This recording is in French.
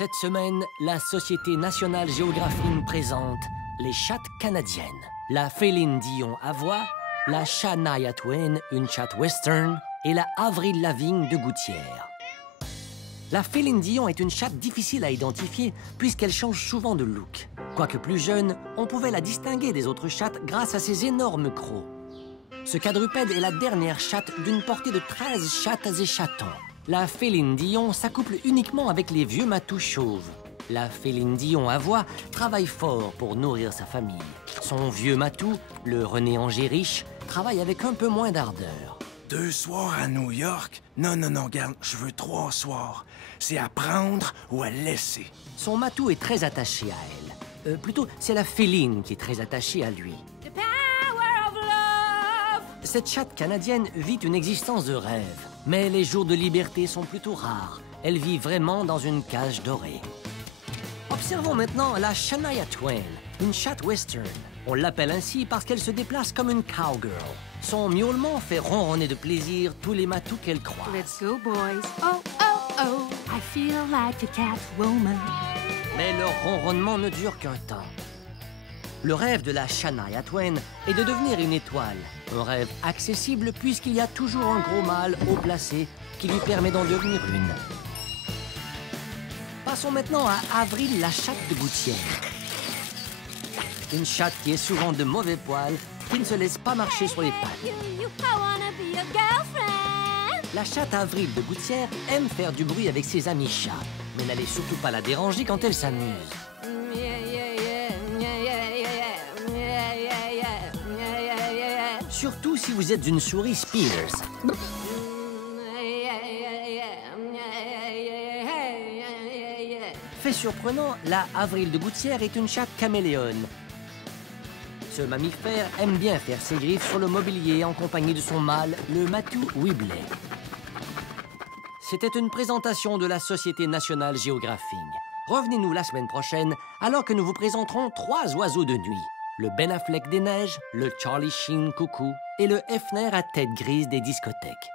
Cette semaine, la Société nationale géographique présente les chattes canadiennes. La Féline Dion à voix, la Shania Twain, une chatte western, et la Avril Lavigne de Gouttière. La Féline Dion est une chatte difficile à identifier puisqu'elle change souvent de look. Quoique plus jeune, on pouvait la distinguer des autres chattes grâce à ses énormes crocs. Ce quadrupède est la dernière chatte d'une portée de 13 chattes et chatons. La Féline Dion s'accouple uniquement avec les vieux matous chauves. La Féline Dion à voix travaille fort pour nourrir sa famille. Son vieux matou, le René Angers-Riche, travaille avec un peu moins d'ardeur. 2 soirs à New York? Non, garde, je veux 3 soirs. C'est à prendre ou à laisser. Son matou est très attaché à elle. Plutôt, c'est la Féline qui est très attachée à lui. The power of love. Cette chatte canadienne vit une existence de rêve. Mais les jours de liberté sont plutôt rares. Elle vit vraiment dans une cage dorée. Observons maintenant la Shania Twain, une chatte western. On l'appelle ainsi parce qu'elle se déplace comme une cowgirl. Son miaulement fait ronronner de plaisir tous les matous qu'elle croise. Let's go, boys. Oh, oh, oh, I feel like a Catwoman. Mais leur ronronnement ne dure qu'un temps. Le rêve de la Shania Twain est de devenir une étoile. Un rêve accessible puisqu'il y a toujours un gros mâle haut placé qui lui permet d'en devenir une. Passons maintenant à Avril, la chatte de Gouttière. Une chatte qui est souvent de mauvais poil, qui ne se laisse pas marcher sur les pattes. I wanna be your girlfriend. La chatte Avril de Gouttière aime faire du bruit avec ses amis chats, mais n'allez surtout pas la déranger quand elle s'amuse. Surtout si vous êtes une souris Spears. Fait surprenant, la Avril de Gouttière est une chatte caméléone. Ce mammifère aime bien faire ses griffes sur le mobilier en compagnie de son mâle, le matou Webley. C'était une présentation de la Société nationale géographique. Revenez-nous la semaine prochaine alors que nous vous présenterons 3 oiseaux de nuit. Le Ben Affleck des neiges, le Charlie Sheen coucou et le Hefner à tête grise des discothèques.